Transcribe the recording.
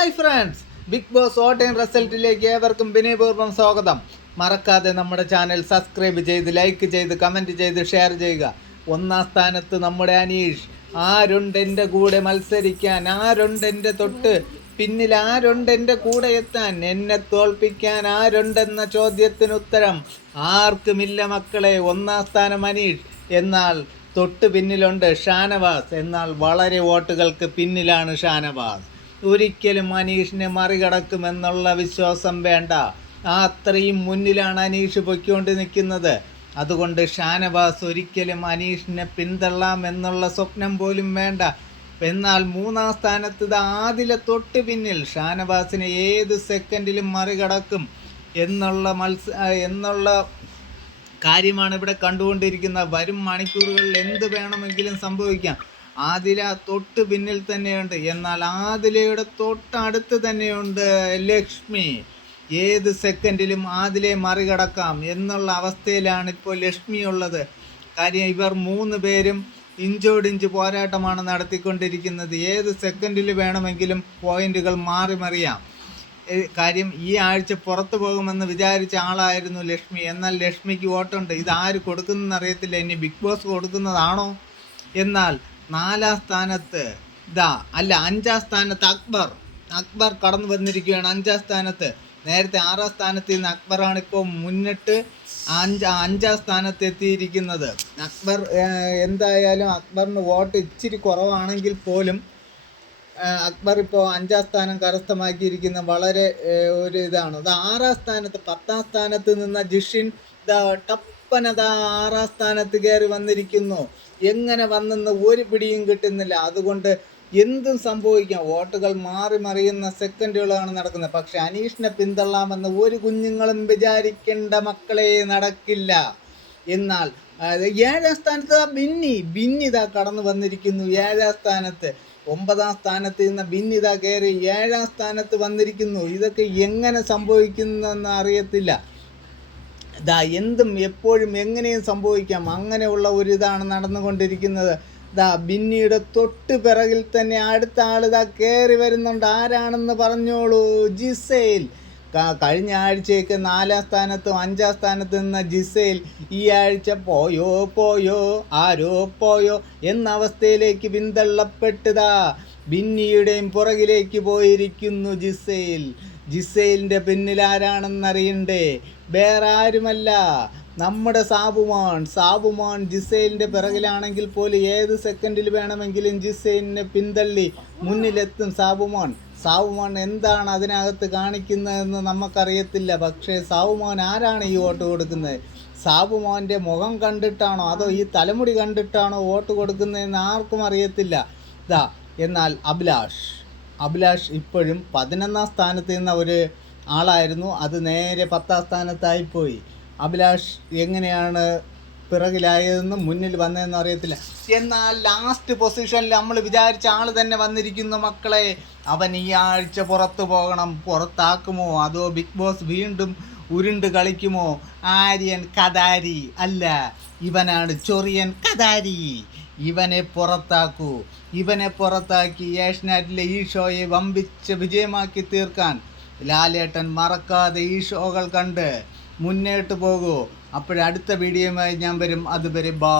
Hi friends, Bigg Boss online റിസൾട്ടിലേക്ക് ഏവർക്കും വിനയപൂർവ്വം സ്വാഗതം. മറക്കാതെ നമ്മുടെ ചാനൽ സബ്സ്ക്രൈബ് ചെയ്ത് ലൈക്ക് ചെയ്ത് കമൻറ്റ് ചെയ്ത് ഷെയർ ചെയ്യുക. ഒന്നാം സ്ഥാനത്ത് നമ്മുടെ അനീഷ്. ആരുണ്ട് എൻ്റെ കൂടെ മത്സരിക്കാൻ? ആരുണ്ട് എൻ്റെ തൊട്ട് പിന്നിൽ? ആരുണ്ട് എൻ്റെ കൂടെ എത്താൻ? എന്നെ തോൽപ്പിക്കാൻ ആരുണ്ടെന്ന ചോദ്യത്തിന് ഉത്തരം ആർക്കുമില്ല മക്കളെ. ഒന്നാം സ്ഥാനം അനീഷ്, എന്നാൽ തൊട്ട് പിന്നിലുണ്ട് ഷാനവാസ്. എന്നാൽ വളരെ വോട്ടുകൾക്ക് പിന്നിലാണ് ഷാനവാസ്. ഒരിക്കലും അനീഷിനെ മറികടക്കുമെന്നുള്ള വിശ്വാസം വേണ്ട. അത്രയും മുന്നിലാണ് അനീഷ് പൊയ്ക്കൊണ്ട് നിൽക്കുന്നത്. അതുകൊണ്ട് ഷാനവാസ് ഒരിക്കലും അനീഷിനെ പിന്തള്ളാമെന്നുള്ള സ്വപ്നം പോലും വേണ്ട. എന്നാൽ മൂന്നാം സ്ഥാനത്ത് ആദില തൊട്ട് പിന്നിൽ. ഷാനവാസിനെ ഏത് സെക്കൻഡിലും മറികടക്കും എന്നുള്ള കാര്യമാണ് ഇവിടെ കണ്ടുകൊണ്ടിരിക്കുന്നത്. വരും മണിക്കൂറുകളിൽ എന്ത് വേണമെങ്കിലും സംഭവിക്കാം. ആദില തൊട്ട് പിന്നിൽ തന്നെയുണ്ട്. എന്നാൽ ആദിലയുടെ തൊട്ടടുത്ത് തന്നെയുണ്ട് ലക്ഷ്മി. ഏത് സെക്കൻഡിലും ആദിലയെ മറികടക്കാം എന്നുള്ള അവസ്ഥയിലാണ് ഇപ്പോൾ ലക്ഷ്മി ഉള്ളത്. കാര്യം ഇവർ 3 പേരും ഇഞ്ചോടിഞ്ച് പോരാട്ടമാണ് നടത്തിക്കൊണ്ടിരിക്കുന്നത്. ഏത് സെക്കൻഡിൽ വേണമെങ്കിലും പോയിന്റുകൾ മാറി മറിയാം. കാര്യം ഈ ആഴ്ച പുറത്തു പോകുമെന്ന് വിചാരിച്ച ആളായിരുന്നു ലക്ഷ്മി. എന്നാൽ ലക്ഷ്മിക്ക് വോട്ടുണ്ട്. ഇതാര് കൊടുക്കുന്നതെന്ന് അറിയത്തില്ല. ഇനി ബിഗ് ബോസ് കൊടുക്കുന്നതാണോ? എന്നാൽ 4ാം സ്ഥാനത്ത് 5ാം സ്ഥാനത്ത് അക്ബർ കടന്നു വന്നിരിക്കുകയാണ്. 5ാം സ്ഥാനത്ത്. നേരത്തെ 6ാം സ്ഥാനത്ത് നിന്ന് അക്ബറാണ് ഇപ്പോൾ മുന്നിട്ട് 5ാം സ്ഥാനത്ത് എത്തിയിരിക്കുന്നത്. അക്ബർ എന്തായാലും അക്ബറിന് വോട്ട് ഇച്ചിരി കുറവാണെങ്കിൽ പോലും അക്ബർ ഇപ്പോൾ 5ാം സ്ഥാനം കരസ്ഥമാക്കിയിരിക്കുന്ന വളരെ ഒരു ഇതാണ്. 6ാം സ്ഥാനത്ത് 10ാം സ്ഥാനത്ത് നിന്ന ജിഷിൻ ടപ്പനത 6ാം സ്ഥാനത്ത് കയറി വന്നിരിക്കുന്നു. എങ്ങനെ വന്നെന്ന് ഒരു പിടിയും കിട്ടുന്നില്ല. അതുകൊണ്ട് എന്തും സംഭവിക്കാം. വോട്ടുകൾ മാറി മറിയുന്ന സെക്കൻഡുകളാണ് നടക്കുന്നത്. പക്ഷെ അനീഷിനെ പിന്തള്ളാമെന്ന് ഒരു കുഞ്ഞുങ്ങളും വിചാരിക്കേണ്ട മക്കളെ, നടക്കില്ല. എന്നാൽ 7ാം സ്ഥാനത്ത് ബിന്നി കടന്നു വന്നിരിക്കുന്നു. 7ാം സ്ഥാനത്ത്. 9ാം സ്ഥാനത്ത് നിന്ന് ബിന്നി കയറി 7ാം സ്ഥാനത്ത് വന്നിരിക്കുന്നു. ഇതൊക്കെ എങ്ങനെ സംഭവിക്കുന്നതെന്ന് അറിയത്തില്ല. എന്തും എപ്പോഴും എങ്ങനെയും സംഭവിക്കാം. അങ്ങനെയുള്ള ഒരു ഇതാണ് നടന്നുകൊണ്ടിരിക്കുന്നത്. ബിന്നിയുടെ തൊട്ട് പിറകിൽ തന്നെ അടുത്ത ആൾ കയറി വരുന്നുണ്ട്. ആരാണെന്ന് പറഞ്ഞോളൂ. ജിസേൽ. കഴിഞ്ഞ ആഴ്ചയൊക്കെ 4ാം സ്ഥാനത്തും 5ാം സ്ഥാനത്ത് നിന്ന ജിസേൽ ഈ ആഴ്ച പോയോ ആരോ പോയോ എന്ന അവസ്ഥയിലേക്ക് പിന്തള്ളപ്പെട്ടതാ. ബിന്നിയുടെയും പുറകിലേക്ക് പോയിരിക്കുന്നു ജിസേലിൻ്റെ പിന്നിൽ ആരാണെന്നറിയണ്ടേ? വേറെ ആരുമല്ല, നമ്മുടെ സാബുമാൻ ജിസേലിൻ്റെ പിറകിലാണെങ്കിൽ പോലും ഏത് സെക്കൻഡിൽ വേണമെങ്കിലും ജിസേലിനെ പിന്തള്ളി മുന്നിലെത്തും സാബുമാൻ എന്താണ് അതിനകത്ത് കാണിക്കുന്നതെന്ന് നമുക്കറിയത്തില്ല. പക്ഷേ സാബുമാൻ ആരാണ് ഈ വോട്ട് കൊടുക്കുന്നത്? സാബുമാൻ്റെ മുഖം കണ്ടിട്ടാണോ അതോ ഈ തലമുടി കണ്ടിട്ടാണോ വോട്ട് കൊടുക്കുന്നതെന്ന് ആർക്കും അറിയത്തില്ല. എന്നാൽ അഭിലാഷ് ഇപ്പോഴും 11ാം സ്ഥാനത്ത് നിന്ന ഒരു ആളായിരുന്നു. അത് നേരെ 10ാം സ്ഥാനത്തായിപ്പോയി. അഭിലാഷ് എങ്ങനെയാണ് പിറകിലായതെന്നും മുന്നിൽ വന്നതെന്നും അറിയത്തില്ല. എന്നാൽ ലാസ്റ്റ് പൊസിഷനിൽ നമ്മൾ വിചാരിച്ച ആൾ തന്നെ വന്നിരിക്കുന്നു മക്കളെ. അവൻ ഈ ആഴ്ച പുറത്തു പോകണം. പുറത്താക്കുമോ അതോ ബിഗ് ബോസ് വീണ്ടും ഉരുണ്ട് കളിക്കുമോ? ആര്യൻ കദാരി അല്ല, ഇവനാണ് ചൊറിയൻ കദാരി. ഇവനെ പുറത്താക്കി ഏഷ്യാനെറ്റിലെ ഈ ഷോയെ വമ്പിച്ച വിജയമാക്കി തീർക്കാൻ ലാലേട്ടൻ മറക്കാതെ ഈ ഷോകൾ കണ്ട് മുന്നോട്ട് പോകൂ. അപ്പോഴടുത്ത വീഡിയോയുമായി ഞാൻ വരും. അതുവരെ ബൈ.